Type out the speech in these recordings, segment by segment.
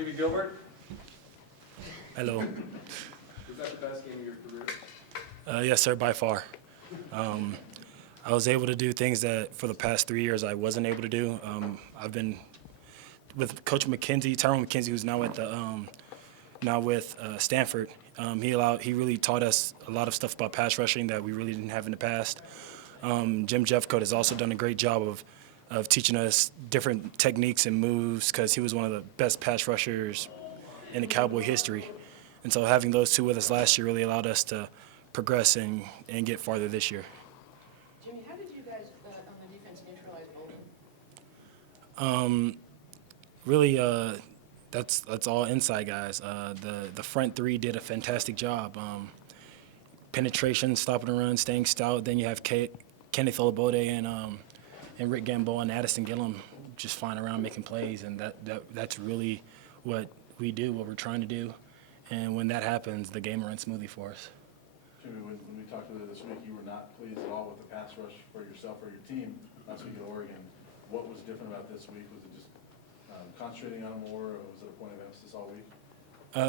Jimmy Gilbert, Hello. was that the best game of your career? Yes, sir, by far. I was able to do things that for the past 3 years I wasn't able to do. I've been with Coach McKenzie, Tyrone McKenzie, who's now at Stanford. He really taught us a lot of stuff about pass rushing that we really didn't have in the past. Jim Jeffcoat has also done a great job of teaching us different techniques and moves because he was one of the best pass rushers in the Cowboy history. And so having those two with us last year really allowed us to progress and get farther this year. Jimmy, how did you guys on the defense neutralize Bolden? Really, that's all inside guys. The front three did a fantastic job. Penetration, stopping the run, staying stout. Then you have Kenneth Olabode and Rick Gamboa and Addison Gillum just flying around making plays, and that's really what we do, what we're trying to do. And when that happens, the game runs smoothly for us. Jimmy, when we talked about it this week, you were not pleased at all with the pass rush for yourself or your team last week at Oregon. What was different about this week? Was it just concentrating on it more, or was it a point of emphasis all week?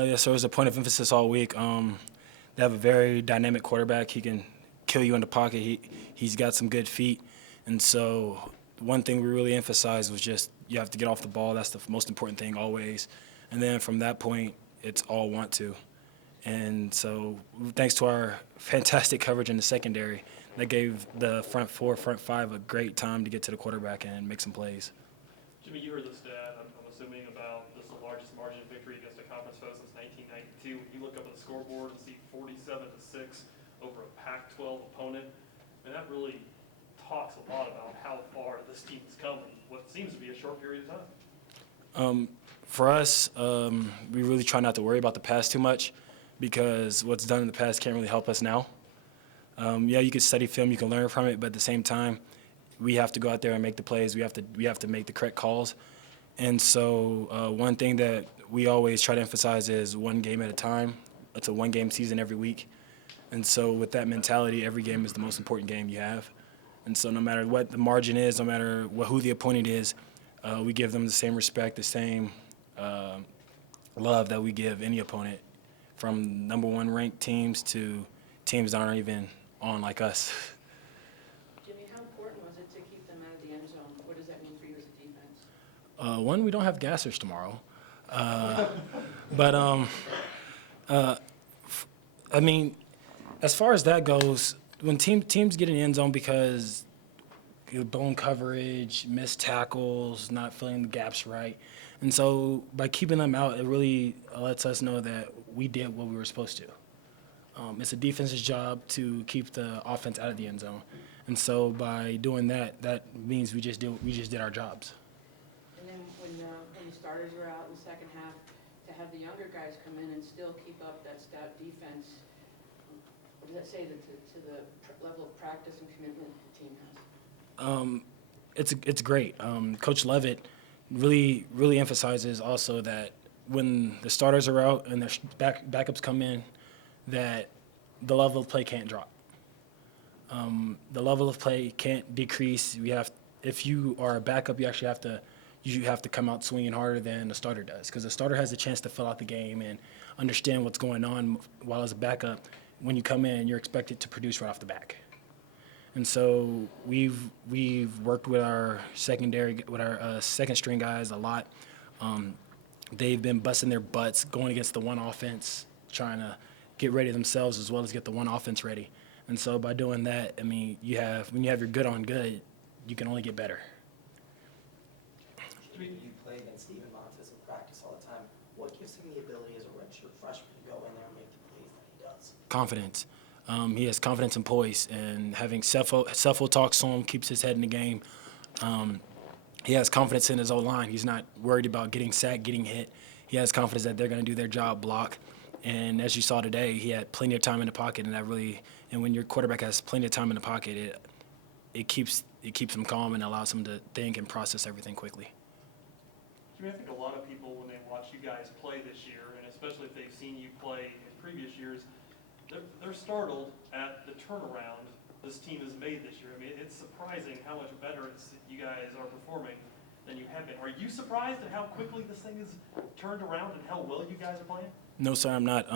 Yes, so it was a point of emphasis all week. They have a very dynamic quarterback. He can kill you in the pocket. He's got some good feet. And so one thing we really emphasized was just you have to get off the ball. That's the most important thing always. And then from that point, it's all want to. And so thanks to our fantastic coverage in the secondary, that gave the front four, front five a great time to get to the quarterback and make some plays. Jimmy, you heard the stat, I'm assuming, about this is the largest margin of victory against a conference foe since 1992. You look up at the scoreboard and see 47-6 over a Pac-12 opponent, and that really talks a lot about how far this team has come in what seems to be a short period of time. For us, we really try not to worry about the past too much because what's done in the past can't really help us now. Yeah, you can study film, you can learn from it, but at the same time, we have to go out there and make the plays. We have to make the correct calls. And so one thing that we always try to emphasize is one game at a time. It's a one-game season every week. And so with that mentality, every game is the most important game you have. And so no matter what the margin is, no matter who the opponent is, we give them the same respect, the same love that we give any opponent, from number one ranked teams to teams that aren't even on like us. Jimmy, how important was it to keep them out of the end zone? What does that mean for you as a defense? One, we don't have gassers tomorrow. I mean, as far as that goes, when teams get in the end zone because blown coverage, missed tackles, not filling the gaps right. And so by keeping them out, it really lets us know that we did what we were supposed to. It's a defense's job to keep the offense out of the end zone. And so by doing that, that means we just did our jobs. And then when the starters are out in the second half, to have the younger guys come in and still keep up that stout defense, what does that say to the level of practice and commitment the team has? It's great. Coach Levitt really emphasizes also that when the starters are out and their backups come in, that the level of play can't drop. The level of play can't decrease. If you are a backup, you have to come out swinging harder than the starter does, because the starter has a chance to fill out the game and understand what's going on, while as a backup, when you come in, you're expected to produce right off the back. And so we've worked with our second string guys a lot. They've been busting their butts going against the one offense, trying to get ready themselves as well as get the one offense ready. And so by doing that, I mean, when you have your good on good, you can only get better. You play against Steven Montez in practice all the time. What gives him the ability as a redshirt freshman to go in there and make the plays that he does? Confidence. He has confidence and poise, and having Cepho talks to him, keeps his head in the game. He has confidence in his O-line. He's not worried about getting sacked, getting hit. He has confidence that they're going to do their job, block. And as you saw today, he had plenty of time in the pocket, and when your quarterback has plenty of time in the pocket, it keeps him calm and allows him to think and process everything quickly. Jimmy, I think a lot of people, when they watch you guys play this year, and especially if they've seen you play in previous years, they're startled at the turnaround this team has made this year. I mean, it's surprising how much better you guys are performing. than you have been. Are you surprised at how quickly this thing has turned around and how well you guys are playing? No, sir, I'm not.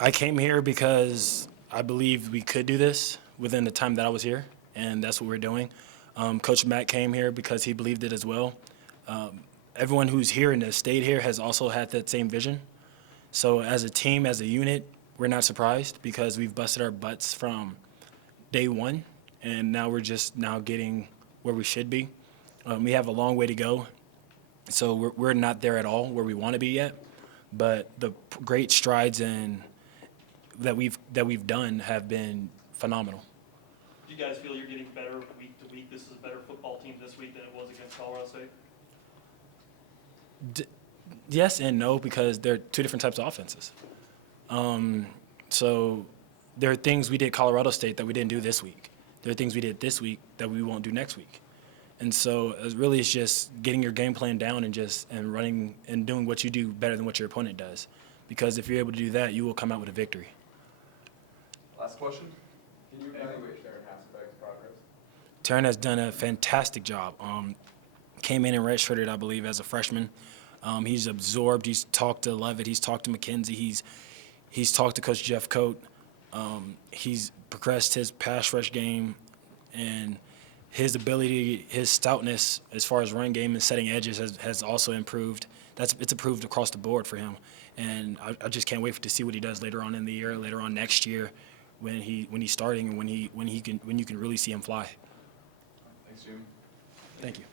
I came here because I believed we could do this within the time that I was here, and that's what we're doing. Coach Matt came here because he believed it as well. Everyone who's here and has stayed here has also had that same vision. So as a team, as a unit, we're not surprised because we've busted our butts from day one, and now we're just now getting where we should be. We have a long way to go, so we're not there at all where we want to be yet. But the great strides that we've done have been phenomenal. Do you guys feel you're getting better week to week? This is a better football team this week than it was against Colorado State? Yes and no, because they're two different types of offenses. So there are things we did Colorado State that we didn't do this week. There are things we did this week that we won't do next week. And so it's just getting your game plan down and running and doing what you do better than what your opponent does. Because if you're able to do that, you will come out with a victory. Last question? Can you evaluate Sharon Hasselbeck's progress? Taryn has done a fantastic job. Came in and redshirted, I believe, as a freshman. He's absorbed. He's talked to Levitt. He's talked to McKenzie. He's talked to Coach Jeff Coate. He's progressed his pass rush game, and his ability, his stoutness as far as run game and setting edges has also improved. It's improved across the board for him, and I just can't wait to see what he does later on in the year, later on next year, when he's starting and when you can really see him fly. Thanks, Jimmy. Thank you.